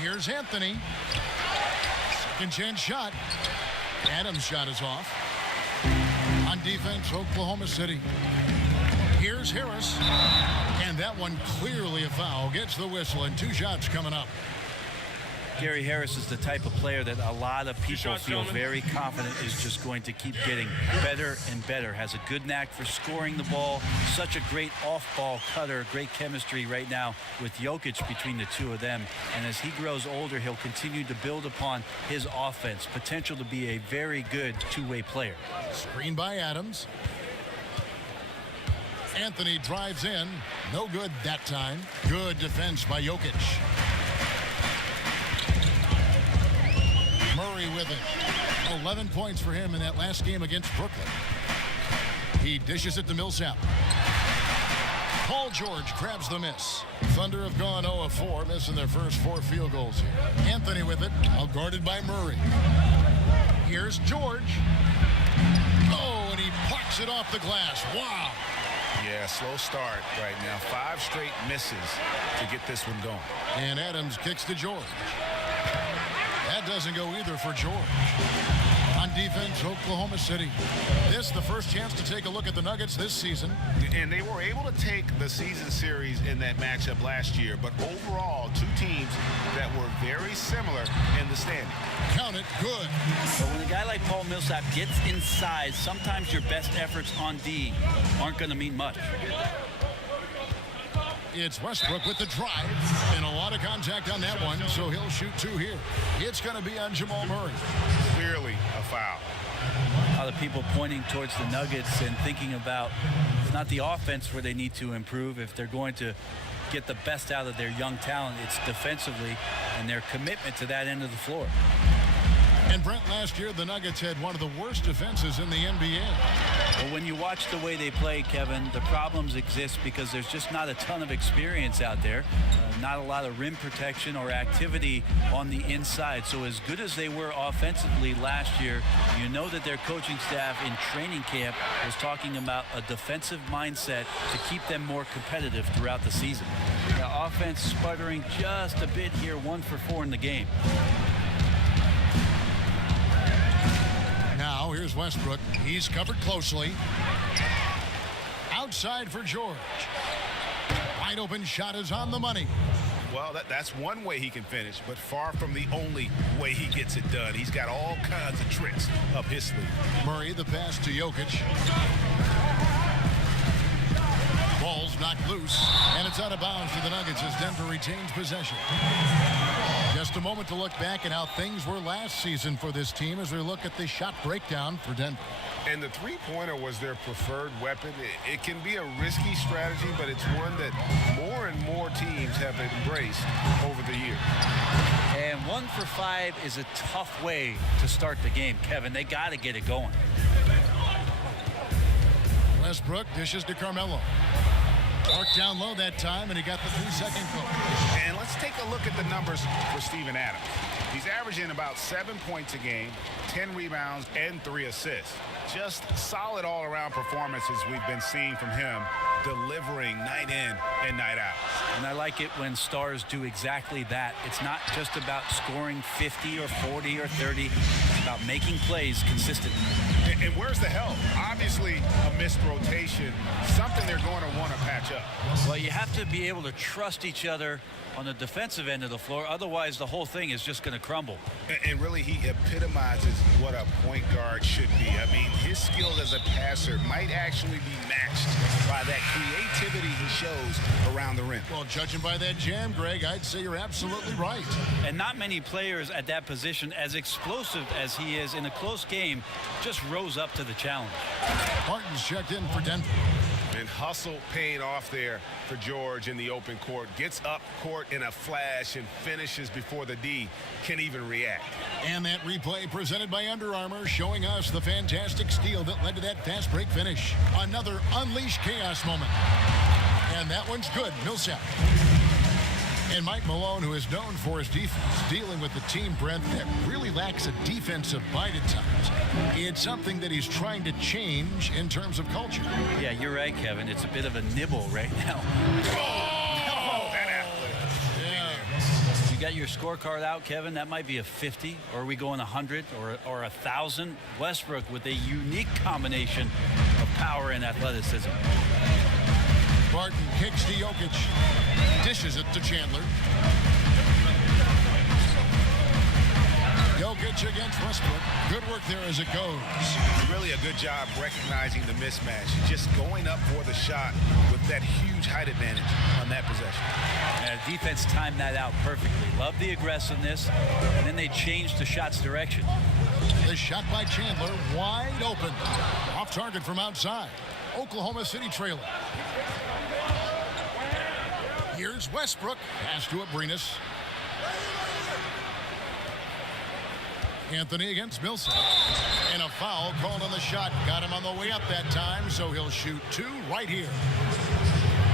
Here's Anthony. Second chance shot. Adams' shot is off. On defense, Oklahoma City. Here's Harris. And that one clearly a foul. Gets the whistle, and 2 shots coming up. Gary Harris is the type of player that a lot of people feel very confident is just going to keep getting better and better. Has a good knack for scoring the ball. Such a great off-ball cutter. Great chemistry right now with Jokic between the two of them. And as he grows older, he'll continue to build upon his offense. Potential to be a very good two-way player. Screen by Adams. Anthony drives in. No good that time. Good defense by Jokic. Murray with it. 11 points for him in that last game against Brooklyn. He dishes it to Millsap. Paul George grabs the miss. Thunder have gone 0 of 4, missing their first 4 field goals here. Anthony with it, now guarded by Murray. Here's George. Oh, and he plucks it off the glass. Wow. Yeah, slow start right now. 5 straight misses to get this one going. And Adams kicks to George. That doesn't go either for George. On defense, Oklahoma City. This the first chance to take a look at the Nuggets this season. And they were able to take the season series in that matchup last year, but overall, 2 teams that were very similar in the standing. Count it, good. But when a guy like Paul Millsap gets inside, sometimes your best efforts on D aren't going to mean much. It's Westbrook with the drive, and a lot of contact on that one, so he'll shoot 2 here. It's going to be on Jamal Murray. Clearly a foul. A lot of people pointing towards the Nuggets and thinking about it's not the offense where they need to improve. If they're going to get the best out of their young talent, it's defensively and their commitment to that end of the floor. And Brent, last year the Nuggets had one of the worst defenses in the NBA. Well, when you watch the way they play, Kevin, the problems exist because there's just not a ton of experience out there. Not a lot of rim protection or activity on the inside. So as good as they were offensively last year, you know that their coaching staff in training camp was talking about a defensive mindset to keep them more competitive throughout the season. The offense sputtering just a bit here, 1 for 4 in the game. Now here's Westbrook. He's covered closely. Outside for George. Wide open shot is on the money. Well, that's one way he can finish, but far from the only way he gets it done. He's got all kinds of tricks up his sleeve. Murray, the pass to Jokic. Ball's knocked loose, and it's out of bounds to the Nuggets as Denver retains possession. Just a moment to look back at how things were last season for this team as we look at the shot breakdown for Denver. And the three-pointer was their preferred weapon. It can be a risky strategy, but it's one that more and more teams have embraced over the years. And 1 for 5 is a tough way to start the game, Kevin. They got to get it going. Westbrook dishes to Carmelo. Marked down low that time, and he got the 3-second goal. And let's take a look at the numbers for Steven Adams. He's averaging about 7 points a game, 10 rebounds, and 3 assists. Just solid all-around performances we've been seeing from him, delivering night in and night out. And I like it when stars do exactly that. It's not just about scoring 50 or 40 or 30. It's about making plays consistently. And where's the help? Obviously, a missed rotation, something they're going to want to patch up. Well, you have to be able to trust each other on the defensive end of the floor. Otherwise, the whole thing is just going to crumble. And really, he epitomizes what a point guard should be. I mean, his skills as a passer might actually be matched by that creativity he shows around the rim. Well, judging by that jam, Greg, I'd say you're absolutely right. And not many players at that position, as explosive as he is in a close game, just rose up to the challenge. Martin's checked in for Denver. And hustle paying off there for George in the open court. Gets up court in a flash and finishes before the D can even react. And that replay presented by Under Armour showing us the fantastic steal that led to that fast break finish. Another unleashed chaos moment. And that one's good. Millsap. And Mike Malone, who is known for his defense, dealing with the team, Brent, that really lacks a defensive bite at times. It's something that he's trying to change in terms of culture. Yeah, you're right, Kevin. It's a bit of a nibble right now. Oh, that athlete. Yeah. You got your scorecard out, Kevin. That might be a 50, or are we going 100 or 1,000? Westbrook with a unique combination of power and athleticism. Barton kicks to Jokic. Dishes it to Chandler. Jokic against Westbrook. Good work there as it goes. Really a good job recognizing the mismatch. Just going up for the shot with that huge height advantage on that possession. And defense timed that out perfectly. Love the aggressiveness, and then they changed the shot's direction. The shot by Chandler, wide open. Off target from outside. Oklahoma City trailing. Here's Westbrook. Pass to Abrinas. Anthony against Millsap. And a foul called on the shot. Got him on the way up that time, so he'll shoot 2 right here.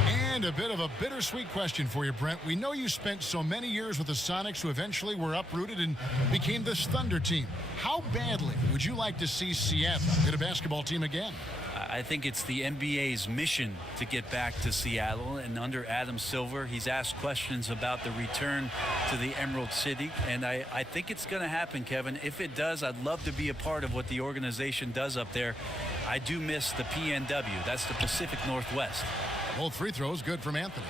And a bit of a bittersweet question for you, Brent. We know you spent so many years with the Sonics who eventually were uprooted and became this Thunder team. How badly would you like to see Seattle get a basketball team again? I think it's the NBA's mission to get back to Seattle, and under Adam Silver, he's asked questions about the return to the Emerald City, and I think it's going to happen, Kevin. If it does, I'd love to be a part of what the organization does up there. I do miss the PNW. That's the Pacific Northwest. Both free throws good from Anthony.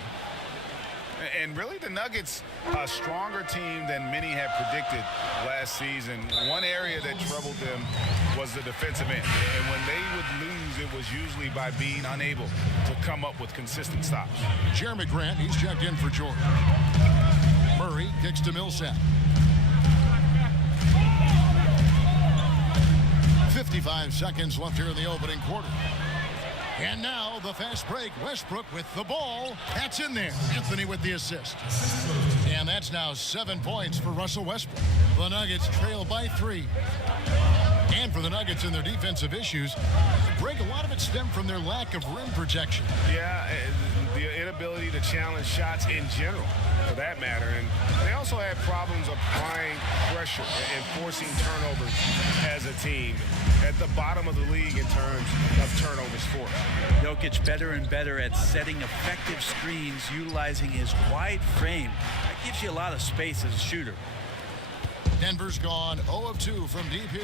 And really the Nuggets, a stronger team than many had predicted last season. One area that troubled them was the defensive end. And when they would lose, it was usually by being unable to come up with consistent stops. Jeremy Grant, he's checked in for Jordan. Murray kicks to Millsap. 55 seconds left here in the opening quarter. And now the fast break. Westbrook with the ball. That's in there. Anthony with the assist. And that's now 7 points for Russell Westbrook. The Nuggets trail by 3. And for the Nuggets and their defensive issues, Greg, a lot of it stemmed from their lack of rim protection. Yeah, the inability to challenge shots in general, for that matter. And they also had problems applying pressure and forcing turnovers as a team. At the bottom of the league in terms of turnovers forced. Jokic better and better at setting effective screens, utilizing his wide frame. That gives you a lot of space as a shooter. Denver's gone 0 of 2 from deep here.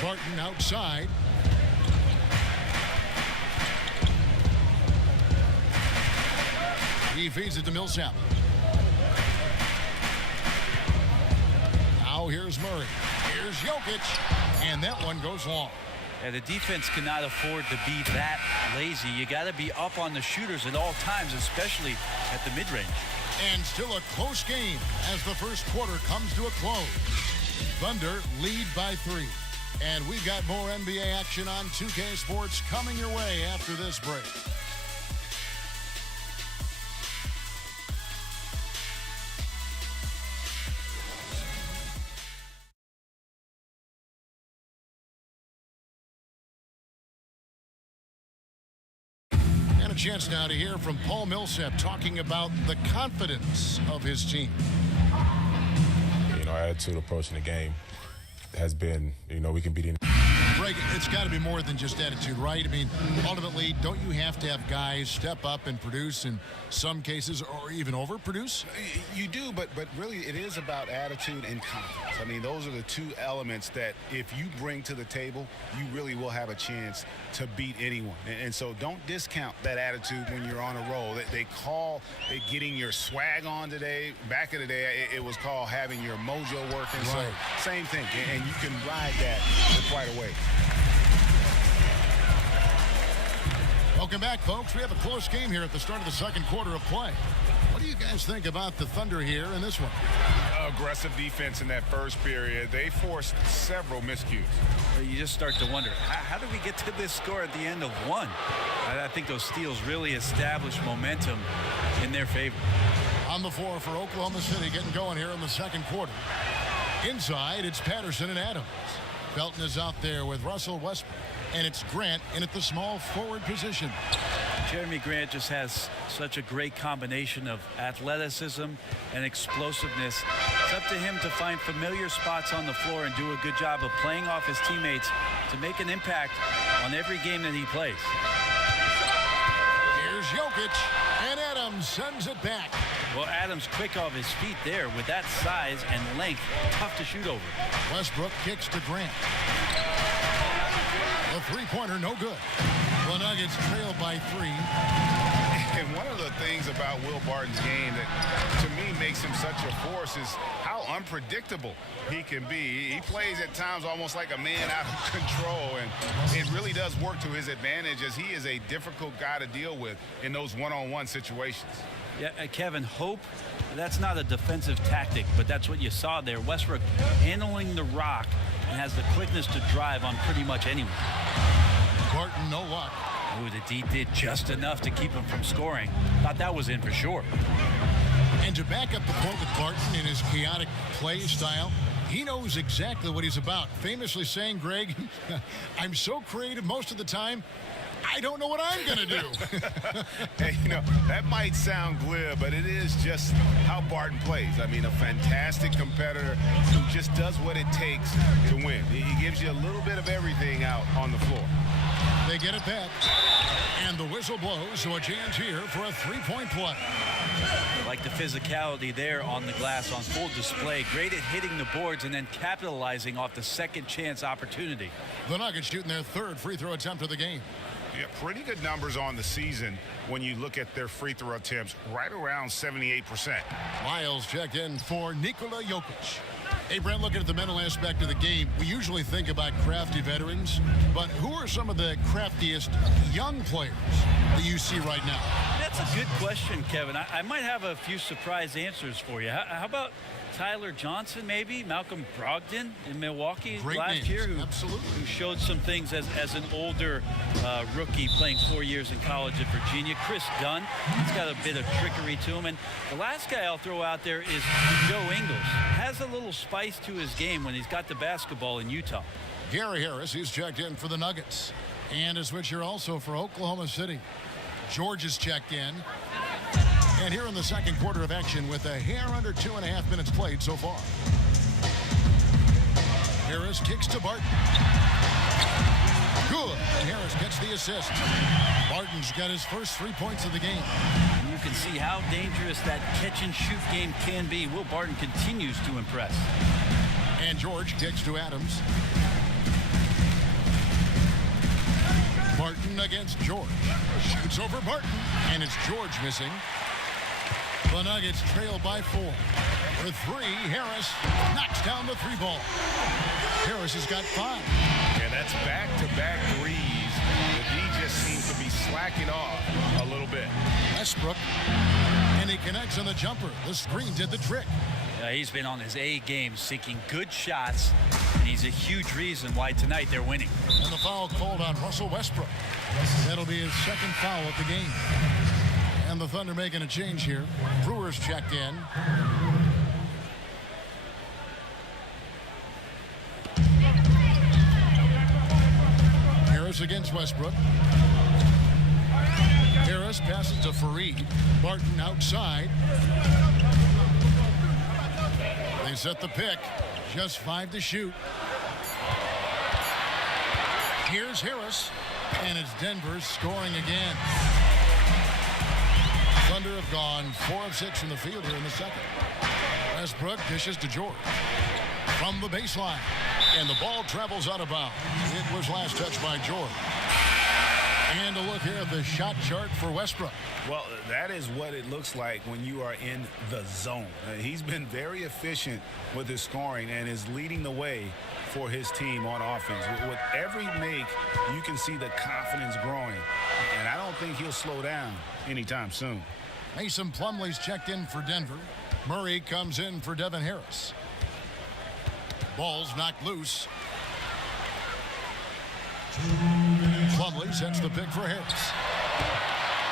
Barton outside. He feeds it to Millsap. Now here's Murray. Here's Jokic. And that one goes long. Yeah, the defense cannot afford to be that lazy. You got to be up on the shooters at all times, especially at the mid-range. And still a close game as the first quarter comes to a close. Thunder lead by 3. And we've got more NBA action on 2K Sports coming your way after this break. A chance now to hear from Paul Millsap talking about the confidence of his team. You know, our attitude approaching the game has been, you know, we can beat any. Greg, it's got to be more than just attitude, right? I mean, ultimately, don't you have to have guys step up and produce in some cases or even overproduce? You do, but really it is about attitude and confidence. I mean, those are the two elements that if you bring to the table, you really will have a chance to beat anyone. And so don't discount that attitude when you're on a roll. They call it getting your swag on today. Back in the day, it was called having your mojo working. Right. So same thing, and you can ride that for quite a way. Welcome back, folks. We have a close game here at the start of the second quarter of play. What do you guys think about the Thunder here in this one? Aggressive defense in that first period. They forced several miscues. You just start to wonder, how did we get to this score at the end of one? I think those steals really established momentum in their favor. On the floor for Oklahoma City, getting going here in the second quarter. Inside, it's Patterson and Adams. Felton is out there with Russell Westbrook. And it's Grant in at the small forward position. Jeremy Grant just has such a great combination of athleticism and explosiveness. It's up to him to find familiar spots on the floor and do a good job of playing off his teammates to make an impact on every game that he plays. Here's Jokic, and Adams and sends it back. Well, Adams quick off his feet there with that size and length. Tough to shoot over. Westbrook kicks to Grant. The three-pointer, no good. The Nuggets trail by 3. And one of the things about Will Barton's game that, to me, makes him such a force is how unpredictable he can be. He plays at times almost like a man out of control, and it really does work to his advantage as he is a difficult guy to deal with in those one-on-one situations. Yeah, Kevin, hope, that's not a defensive tactic, but that's what you saw there. Westbrook handling the rock and has the quickness to drive on pretty much anyone. Barton, no luck. Ooh, the D did just enough to keep him from scoring. Thought that was in for sure. And to back up the point with Barton in his chaotic play style, he knows exactly what he's about. Famously saying, Greg, I'm so creative most of the time, I don't know what I'm going to do. Hey, you know, that might sound glib, but it is just how Barton plays. I mean, a fantastic competitor who just does what it takes to win. He gives you a little bit of everything out on the floor. They get it back, and the whistle blows, so a chance here for a three-point play. Like the physicality there on the glass on full display. Great at hitting the boards and then capitalizing off the second chance opportunity. The Nuggets shooting their third free throw attempt of the game. Yeah, pretty good numbers on the season when you look at their free throw attempts, right around 78%. Miles checked in for Nikola Jokic. Hey, Brent, looking at the mental aspect of the game, we usually think about crafty veterans, but who are some of the craftiest young players that you see right now? That's a good question, Kevin. I might have a few surprise answers for you. How about Tyler Johnson, maybe? Malcolm Brogdon in Milwaukee Great last names. year, Absolutely. who showed some things as an older rookie playing 4 years in college at Virginia. Chris Dunn, he's got a bit of trickery to him. And the last guy I'll throw out there is Joe Ingles. Has a little spice to his game when he's got the basketball in Utah. Gary Harris, who's checked in for the Nuggets. And a switcher also for Oklahoma City. George is checked in. And here in the second quarter of action with a hair under 2.5 minutes played so far. Harris kicks to Barton. Good. Harris gets the assist. Barton's got his first 3 points of the game. You can see how dangerous that catch-and-shoot game can be. Will Barton continues to impress. And George kicks to Adams. Barton against George. Shoots over Barton. And it's George missing. The Nuggets trail by 4. For 3, Harris knocks down the 3 ball. Harris has got 5. Yeah, that's back-to-back threes. The D just seems to be slacking off a little bit. Westbrook. And he connects on the jumper. The screen did the trick. He's been on his A game, seeking good shots, and he's a huge reason why tonight they're winning. And the foul called on Russell Westbrook. That'll be his second foul of the game. And the Thunder making a change here. Brewers checked in. Harris against Westbrook. Harris passes to Fareed. Barton outside. They set the pick. Just 5 to shoot. Here's Harris. And it's Denver scoring again. Thunder have gone 4 of 6 from the field here in the second. Westbrook dishes to George. From the baseline. And the ball travels out of bounds. It was last touched by George. And a look here at the shot chart for Westbrook. Well, that is what it looks like when you are in the zone. He's been very efficient with his scoring and is leading the way for his team on offense. With every make, you can see the confidence growing. And I don't think he'll slow down anytime soon. Mason Plumlee's checked in for Denver. Murray comes in for Devin Harris. Ball's knocked loose. Plumlee sets the pick for Harris.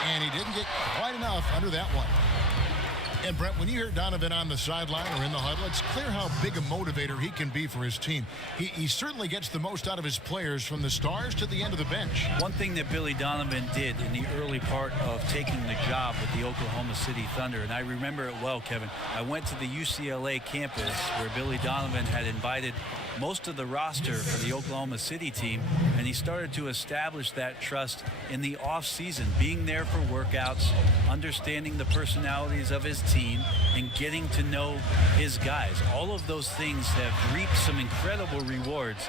And he didn't get quite enough under that one. And Brett, when you hear Donovan on the sideline or in the huddle, it's clear how big a motivator he can be for his team. He certainly gets the most out of his players from the stars to the end of the bench. One thing that Billy Donovan did in the early part of taking the job with the Oklahoma City Thunder, and I remember it well, Kevin. I went to the UCLA campus where Billy Donovan had invited most of the roster for the Oklahoma City team, and he started to establish that trust in the off-season, being there for workouts, understanding the personalities of his team, and getting to know his guys. All of those things have reaped some incredible rewards.